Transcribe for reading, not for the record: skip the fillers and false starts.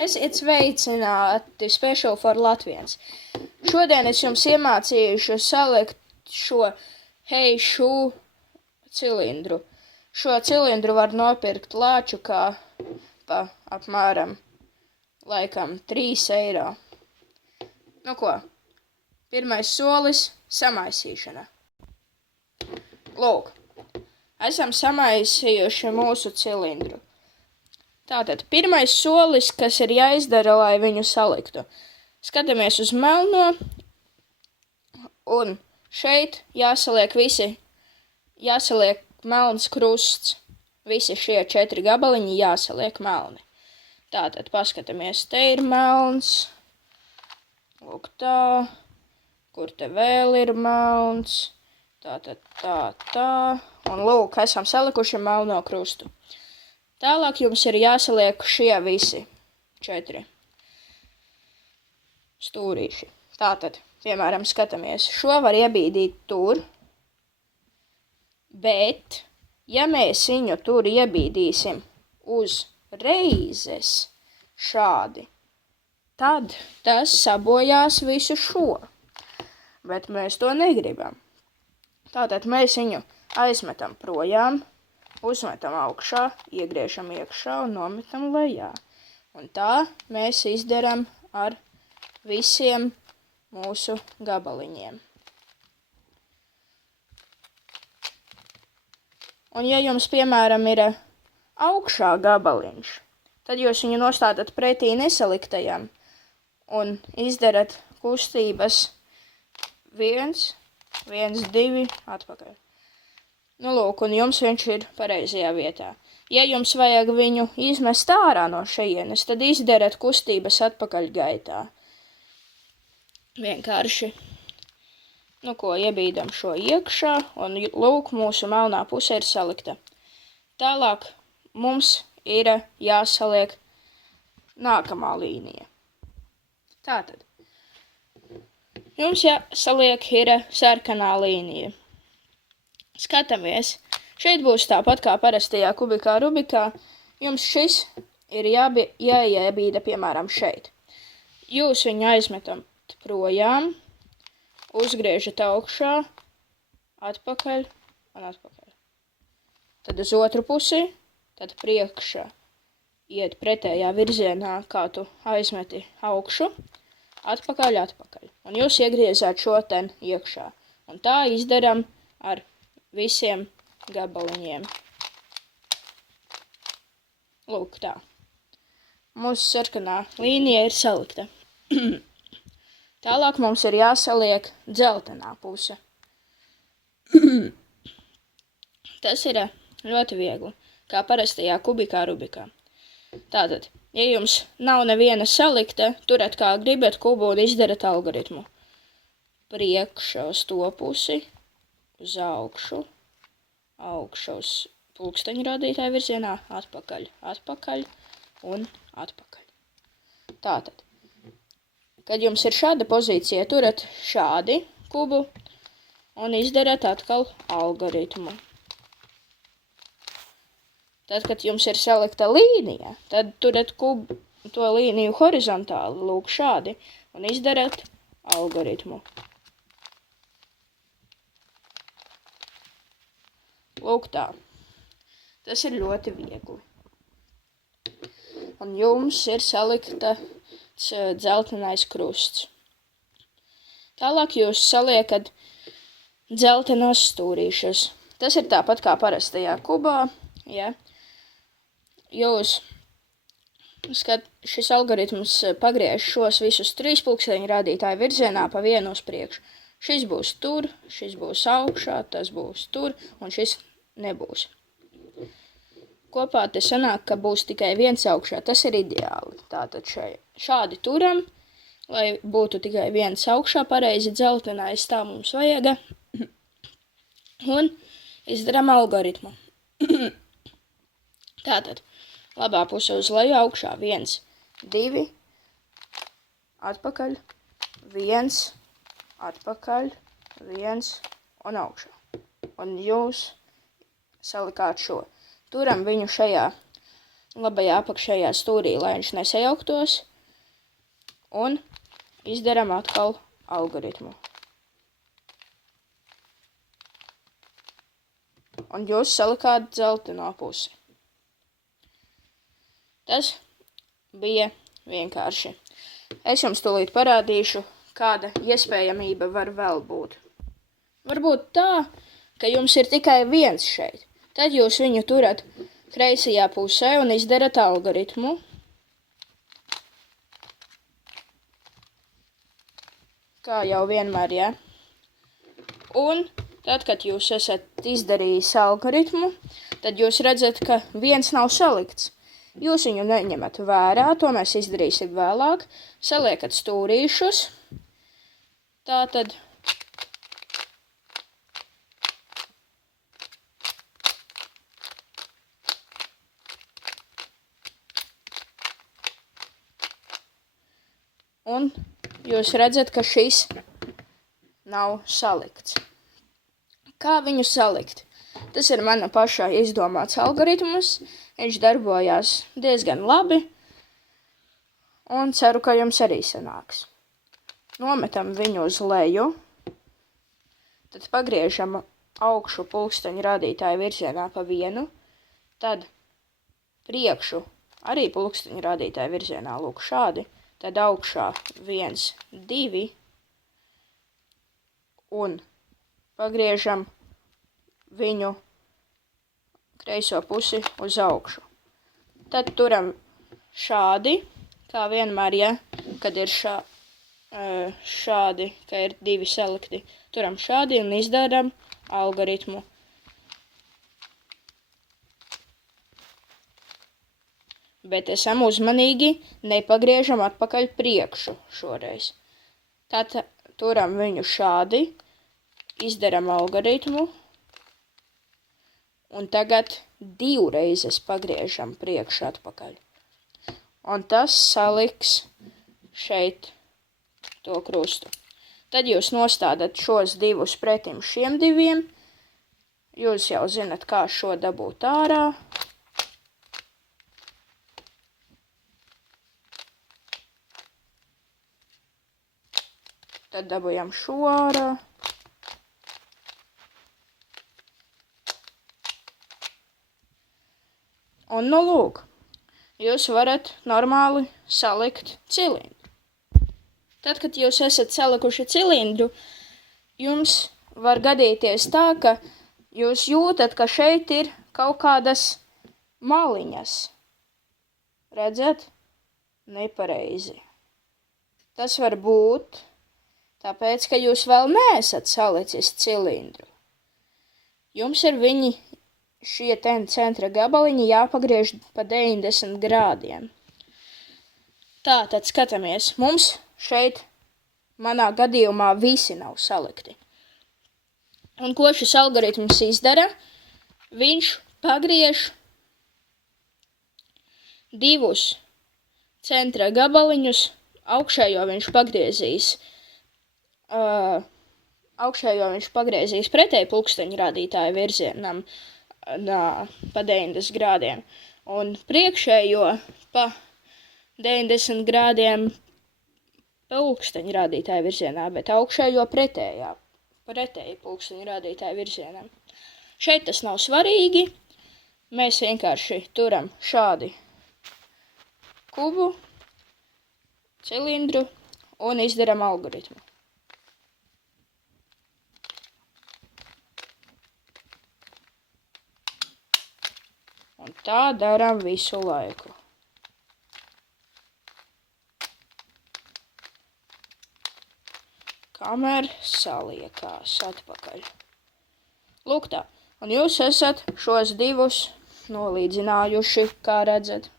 Esiet sveicināti Special for Latvians. Šodien es jums iemācīšu salikt šo šu cilindru. Šo cilindru var nopirkt Lāčukā pa apmēram laikam 3 eiro. Nu ko, pirmais solis - samaisīšana. Lūk, esam samaisījuši mūsu cilindru. Tātad pirmais solis, kas ir jāizdara, lai viņu saliktu. Skatāmies uz melno, un šeit jāsaliek melns krusts. Visi šie 4 gabaliņi jāsaliek melni. Tātad paskatāmies, te ir melns, lūk tā, kur te vēl ir melns, tātad tā, un lūk, esam salikuši melno krustu. Tālāk jums ir jāsaliek šie visi 4 stūrīši. Tātad, piemēram, skatāmies, šo var iebīdīt tur, bet, ja mēs viņu tur iebīdīsim uz reizes šādi, tad tas sabojās visu šo, bet mēs to negribam. Tātad mēs viņu aizmetam projām, uzmetam augšā, iegriežam iekšā un nometam lejā. Un tā mēs izdaram ar visiem mūsu gabaliņiem. Un ja jums, piemēram, ir augšā gabaliņš, tad jūs viņu nostādat pretī nesaliktajam un izdarat kustības 1, 2, atpakaļ. Nu, lūk, un jums viņš ir pareizajā vietā. Ja jums vajag viņu izmest ārā no šejienes, tad izdarat kustības atpakaļ gaitā. Vienkārši, nu ko, iebīdam šo iekšā, un lūk, mūsu melnā puse ir salikta. Tālāk mums ir jāsaliek nākamā līnija. Tātad, jums jāsaliek ir sarkanā līnija. Skatāmies, šeit būs tāpat kā parastajā kubikā Rubikā, jums šis ir jāiebīda, piemēram, šeit. Jūs viņu aizmetam projām, uzgriežat augšā, atpakaļ un atpakaļ. Tad uz otru pusi, tad priekšā iet pretējā virzienā, kā tu aizmeti augšu, atpakaļ. Un jūs iegriezāt šo ten iekšā. Un tā izdaram ar visiem gabaliņiem. Lūk tā. Mūsu sarkanā līnija ir salikta. Tālāk mums ir jāsaliek dzeltenā puse. Tas ir ļoti viegli, kā parastajā kubikā Rubikā. Tātad, ja jums nav neviena salikta, turat kā gribat kubu un izdarat algoritmu. Priekšā uz to pusi, uz augšu, uz pulksteņu rādītāju virzienā, atpakaļ un atpakaļ. Tātad, kad jums ir šāda pozīcija, turat šādi kubu un izdarat atkal algoritmu. Tad, kad jums ir salikta līnija, tad turat kubu, to līniju horizontāli, lūk šādi, un izdarat algoritmu. Lūk tā. Tas ir ļoti viegli. Un jums ir salikta dzeltenais krusts. Tālāk jūs saliekat dzeltenos stūrīšus. Tas ir tāpat kā parastajā kubā. Ja? Šis algoritms pagriež šos visus 3 pulksteņu rādītāju virzienā pa vienu uz priekšu. Šis būs tur, šis būs augšā, tas būs tur un šis nebūs. Kopā te sanāk, ka būs tikai viens augšā. Tas ir ideāli. Tātad šādi turam, lai būtu tikai viens augšā, pareizi dzeltenais, tā mums vajag. Un izdaram algoritmu. Tātad, labā puse uz leju augšā. 1, 2, atpakaļ, 1, atpakaļ, 1 un augšā. Un jūs salikāt šo. Turam viņu šajā labajā apakšējā stūrī, lai viņš nesajauktos, un izdaram atkal algoritmu. Un jūs salikāt dzelteno pusi. Tas bija vienkārši. Es jums tūlīt parādīšu, kāda iespējamība var vēl būt. Varbūt tā, ka jums ir tikai viens šeit. Tad jūs viņu turat kreisajā pusē un izdarat algoritmu. Kā jau vienmēr, ja? Un tad, kad jūs esat izdarījis algoritmu, tad jūs redzat, ka viens nav salikts. Jūs viņu neņemat vērā, to mēs izdarīsim vēlāk. Saliekat stūrīšus. Tātad un jūs redzat, ka šis nav salikts. Kā viņu salikt? Tas ir mana pašā izdomāts algoritms. Viņš darbojās diezgan labi. Un ceru, ka jums arī sanāks. Nometam viņu uz leju. Tad pagriežam augšu pulksteņa rādītāju virzienā pa vienu. Tad priekšu arī pulksteņa rādītāju virzienā, lūk šādi. Tad augšā 1, 2. Un pagriežam viņu kreiso pusi uz augšu. Tad turam šādi, kā vienmēr, ja, kad ir šādi, ka ir 2 salikti. Turam šādi un izdaram algoritmu. Bet esam uzmanīgi, nepagriežam atpakaļ priekšu šoreiz. Tad turam viņu šādi, izdaram algoritmu. Un tagad 2 reizes pagriežam priekšu atpakaļ. Un tas saliks šeit to krustu. Tad jūs nostādat šos 2 pretim šiem 2. Jūs jau zinat, kā šo dabūt ārā. Tad dabujam šo ārā. Un nu lūk, jūs varat normāli salikt cilindru. Tad, kad jūs esat salikuši cilindru, jums var gadīties tā, ka jūs jūtat, ka šeit ir kaut kādas maliņas. Redzat? Nepareizi. Tas var būt tāpēc, ka jūs vēl neesat salicis cilindru. Jums ir šie centra gabaliņi jāpagriež pa 90 grādiem. Tātad skatāmies. Mums šeit, manā gadījumā, visi nav salikti. Un ko šis algoritms izdara? Viņš pagriež 2 centra gabaliņus. Augšējo viņš pagriezīs pretēji pulksteņa rādītāja virzienam pa 90 grādiem. Un priekšējo pa 90 grādiem pulksteņa rādītāja virzienā, bet augšējo pretēji pulksteņa rādītāja virzienam. Šeit tas nav svarīgi. Mēs vienkārši turam šādi kubu, cilindru un izdaram algoritmu. Un tā darām visu laiku. Kamēr saliekās atpakaļ. Lūk tā. Un jūs esat šos 2 nolīdzinājuši, kā redzat.